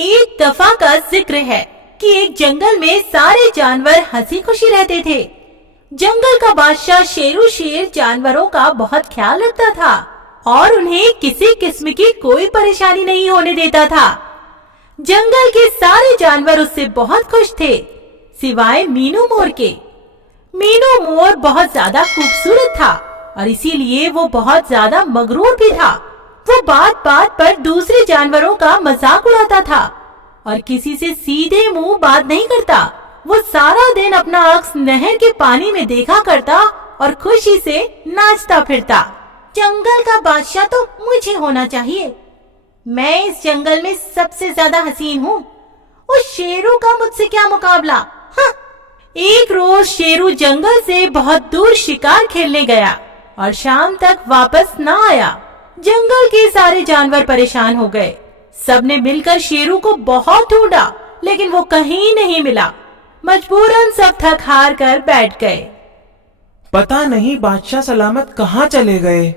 एक दफा का जिक्र है कि एक जंगल में सारे जानवर हंसी खुशी रहते थे। जंगल का बादशाह शेरू शेर जानवरों का बहुत ख्याल रखता था और उन्हें किसी किस्म की कोई परेशानी नहीं होने देता था। जंगल के सारे जानवर उससे बहुत खुश थे, सिवाय मीनू मोर के। मीनू मोर बहुत ज्यादा खूबसूरत था और इसीलिए वो बहुत ज्यादा मगरूर भी था। वो बात बात पर दूसरे जानवरों का मजाक उड़ाता था और किसी से सीधे मुंह बात नहीं करता। वो सारा दिन अपना अक्स नहर के पानी में देखा करता और खुशी से नाचता फिरता। जंगल का बादशाह तो मुझे होना चाहिए। मैं इस जंगल में सबसे ज्यादा हसीन हूँ। उस शेरू का मुझसे क्या मुकाबला। हाँ। एक रोज शेरू जंगल से बहुत दूर शिकार खेलने गया और शाम तक वापस न आया। जंगल के सारे जानवर परेशान हो गए। सबने मिलकर शेरू को बहुत ढूंढा, लेकिन वो कहीं नहीं मिला। मजबूरन सब थक हार कर बैठ गए। पता नहीं बादशाह सलामत कहाँ चले गए।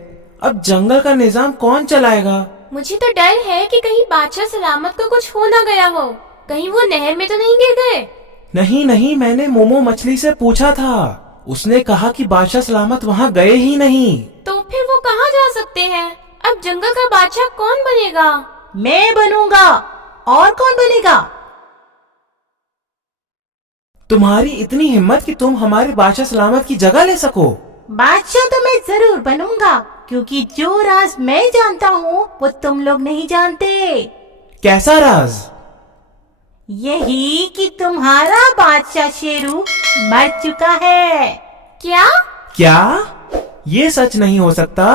अब जंगल का निजाम कौन चलाएगा। मुझे तो डर है कि कहीं बादशाह सलामत को कुछ हो न गया हो। कहीं वो नहर में तो नहीं गिर गए। नहीं नहीं, मैंने मोमो मछली से पूछा था। उसने कहा कि बादशाह सलामत वहाँ गए ही नहीं। तो फिर वो कहाँ जा सकते हैं। अब जंगल का बादशाह कौन बनेगा। मैं बनूंगा। और कौन बनेगा। तुम्हारी इतनी हिम्मत कि तुम हमारे बादशाह सलामत की जगह ले सको। बादशाह तो मैं जरूर बनूंगा, क्योंकि जो राज मैं जानता हूँ वो तुम लोग नहीं जानते। कैसा राज। यही कि तुम्हारा बादशाह शेरू मर चुका है। क्या। क्या ये सच नहीं हो सकता।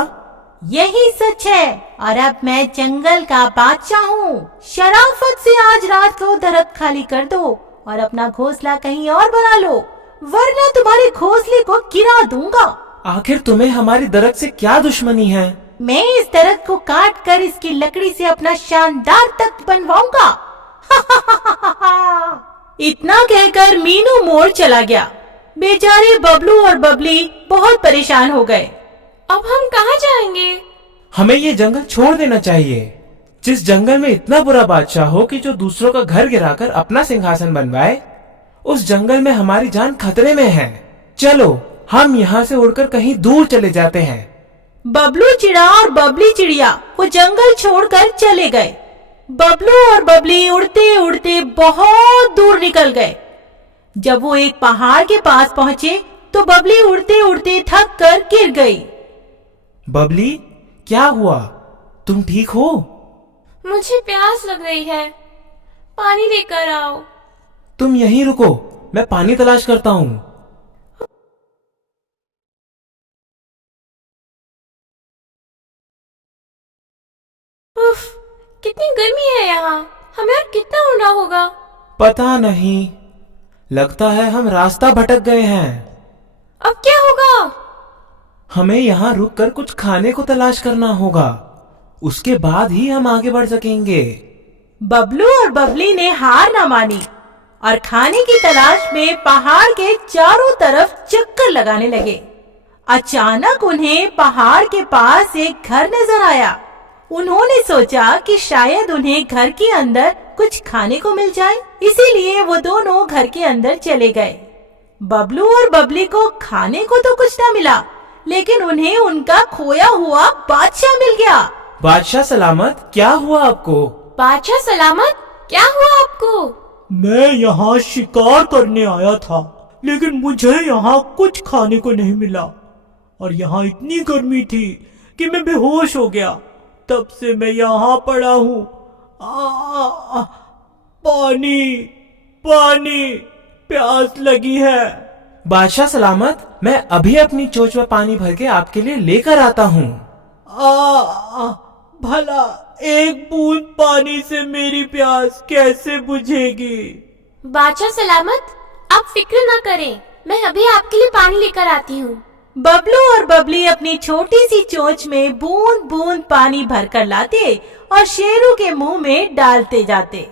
यही सच है और अब मैं जंगल का बादशाह हूँ। शराफत से आज रात को दरख्त खाली कर दो और अपना घोंसला कहीं और बना लो, वरना तुम्हारे घोंसले को गिरा दूंगा। आखिर तुम्हें हमारी दरख्त से क्या दुश्मनी है। मैं इस दरख्त को काट कर इसकी लकड़ी से अपना शानदार तख्त बनवाऊंगा। इतना कहकर मीनू मोर चला गया। बेचारे बबलू और बबली बहुत परेशान हो गए। अब हम कहाँ जाएंगे। हमें ये जंगल छोड़ देना चाहिए। जिस जंगल में इतना बुरा बादशाह हो कि जो दूसरों का घर गिराकर अपना सिंहासन बनवाए, उस जंगल में हमारी जान खतरे में है। चलो हम यहाँ से उड़कर कहीं दूर चले जाते हैं। बबलू चिड़ा और बबली चिड़िया वो जंगल छोड़कर चले गए। बबलू और बबली उड़ते उड़ते बहुत दूर निकल गए। जब वो एक पहाड़ के पास पहुँचे तो बबली उड़ते उड़ते थक कर गिर गई। बबली, क्या हुआ, तुम ठीक हो। मुझे प्यास लग रही है, पानी लेकर आओ। तुम यहीं रुको, मैं पानी तलाश करता हूँ। उफ, कितनी गर्मी है यहाँ। हमें और कितना उड़ना होगा। पता नहीं, लगता है हम रास्ता भटक गए हैं। अब क्या होगा। हमें यहाँ रुककर कुछ खाने को तलाश करना होगा, उसके बाद ही हम आगे बढ़ सकेंगे। बबलू और बबली ने हार न मानी और खाने की तलाश में पहाड़ के चारों तरफ चक्कर लगाने लगे। अचानक उन्हें पहाड़ के पास एक घर नजर आया। उन्होंने सोचा कि शायद उन्हें घर के अंदर कुछ खाने को मिल जाए, इसीलिए वो दोनों घर के अंदर चले गए। बबलू और बबली को खाने को तो कुछ न मिला, लेकिन उन्हें उनका खोया हुआ बादशाह मिल गया। बादशाह सलामत, क्या हुआ आपको। बादशाह सलामत, क्या हुआ आपको। मैं यहाँ शिकार करने आया था, लेकिन मुझे यहाँ कुछ खाने को नहीं मिला और यहाँ इतनी गर्मी थी कि मैं बेहोश हो गया। तब से मैं यहाँ पड़ा हूँ। पानी पानी, प्यास लगी है। बादशाह सलामत, मैं अभी अपनी चोंच में पानी भर के आपके लिए लेकर आता हूँ। भला एक बूंद पानी से मेरी प्यास कैसे बुझेगी। बादशाह सलामत, आप फिक्र न करें, मैं अभी आपके लिए पानी लेकर आती हूँ। बबलू और बबली अपनी छोटी सी चोंच में बूंद बूंद पानी भरकर लाते और शेरू के मुंह में डालते जाते।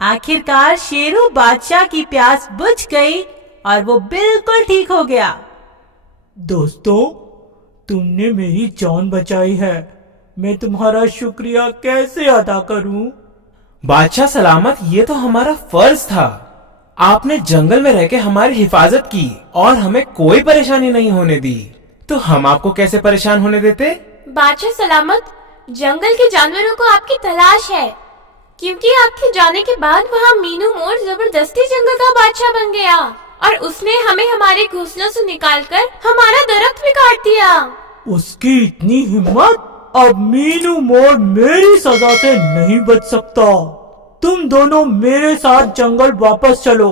आखिरकार शेरू बादशाह की प्यास बुझ गई और वो बिल्कुल ठीक हो गया। दोस्तों, तुमने मेरी जान बचाई है। मैं तुम्हारा शुक्रिया कैसे अदा करूं? बादशाह सलामत, ये तो हमारा फर्ज था। आपने जंगल में रह के हमारी हिफाजत की और हमें कोई परेशानी नहीं होने दी, तो हम आपको कैसे परेशान होने देते? बादशाह सलामत, जंगल के जानवरों को आपकी तलाश है, क्योंकि आपके जाने के बाद वहाँ मीनू मोर जबरदस्ती जंगल का बादशाह बन गया और उसने हमें हमारे घोंसलों से निकालकर हमारा दरख्त भी काट दिया। उसकी इतनी हिम्मत! अब मीनू मोर मेरी सजा से नहीं बच सकता। तुम दोनों मेरे साथ जंगल वापस चलो।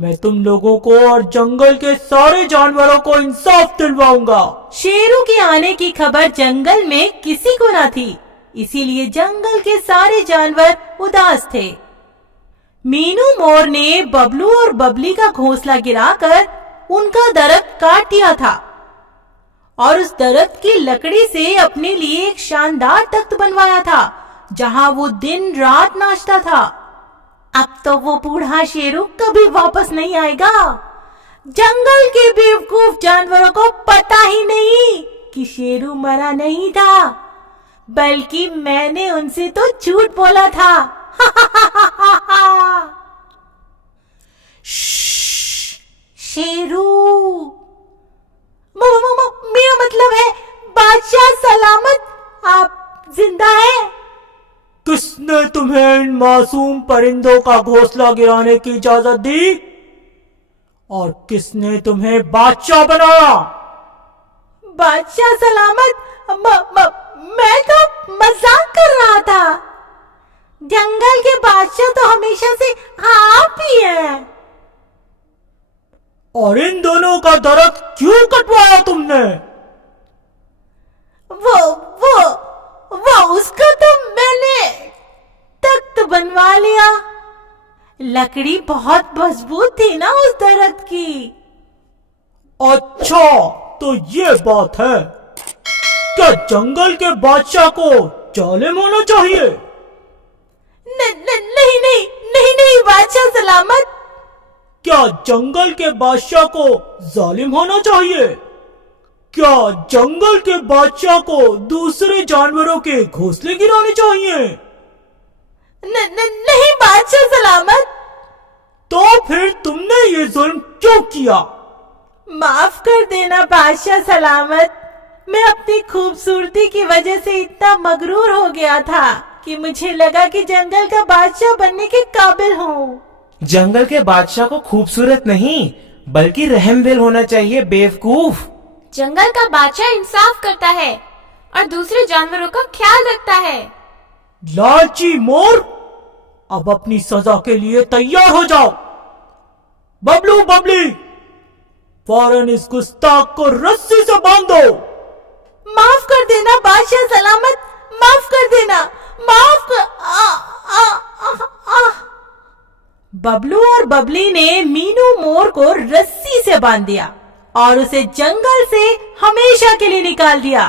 मैं तुम लोगों को और जंगल के सारे जानवरों को इंसाफ दिलवाऊंगा। शेरू के आने की खबर जंगल में किसी को न थी, इसीलिए जंगल के सारे जानवर उदास थे। मीनू मोर ने बबलू और बबली का घोंसला गिराकर उनका दरख्त काट दिया था और उस दरख्त की लकड़ी से अपने लिए एक शानदार तख्त बनवाया था, जहां वो दिन रात नाचता था। अब तो वो बूढ़ा शेरू कभी वापस नहीं आएगा। जंगल के बेवकूफ जानवरों को पता ही नहीं कि शेरू मरा नहीं था, बल्कि मैंने उनसे तो झूठ बोला था। शेरू, मेरा मतलब है बादशाह सलामत, आप जिंदा हैं? किसने तुम्हें इन मासूम परिंदों का घोंसला गिराने की इजाजत दी और किसने तुम्हें बादशाह बनाया? बादशाह सलामत, मैं तो मजाक कर रहा था। जंगल के बादशाह तो हमेशा से आप ही हैं। और इन दोनों का दरख्त क्यों कटवाया तुमने? वो उसका तो मैंने तख्त बनवा लिया। लकड़ी बहुत मजबूत थी ना उस दरख्त की। अच्छा, तो ये बात है। क्या जंगल के बादशाह को जालिम होना चाहिए? नहीं बादशाह सलामत। क्या जंगल के बादशाह को जालिम होना चाहिए? क्या जंगल के बादशाह को दूसरे जानवरों के घोंसले गिराने चाहिए? नहीं बादशाह सलामत। तो फिर तुमने ये जुल्म क्यों किया? माफ कर देना बादशाह सलामत। मैं अपनी खूबसूरती की वजह से इतना मगरूर हो गया था कि मुझे लगा कि जंगल का बादशाह बनने के काबिल हूँ। जंगल के बादशाह को खूबसूरत नहीं बल्कि रहमदिल होना चाहिए, बेवकूफ। जंगल का बादशाह इंसाफ करता है और दूसरे जानवरों का ख्याल रखता है। लालची मोर, अब अपनी सजा के लिए तैयार हो जाओ। बबलू, बबली, फौरन इस गुस्ताख को रस्सी से बांधो। माफ कर देना बादशाह सलामत, माफ कर देना, माफ कर। बबलू और बबली ने मीनू मोर को रस्सी से बांध दिया और उसे जंगल से हमेशा के लिए निकाल दिया।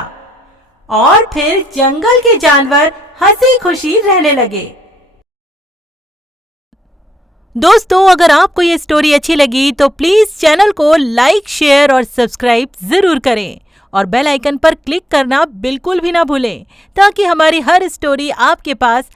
और फिर जंगल के जानवर हंसी खुशी रहने लगे। दोस्तों, अगर आपको ये स्टोरी अच्छी लगी तो प्लीज चैनल को लाइक, शेयर और सब्सक्राइब जरूर करें और बेल आइकन पर क्लिक करना बिल्कुल भी ना भूलें, ताकि हमारी हर स्टोरी आपके पास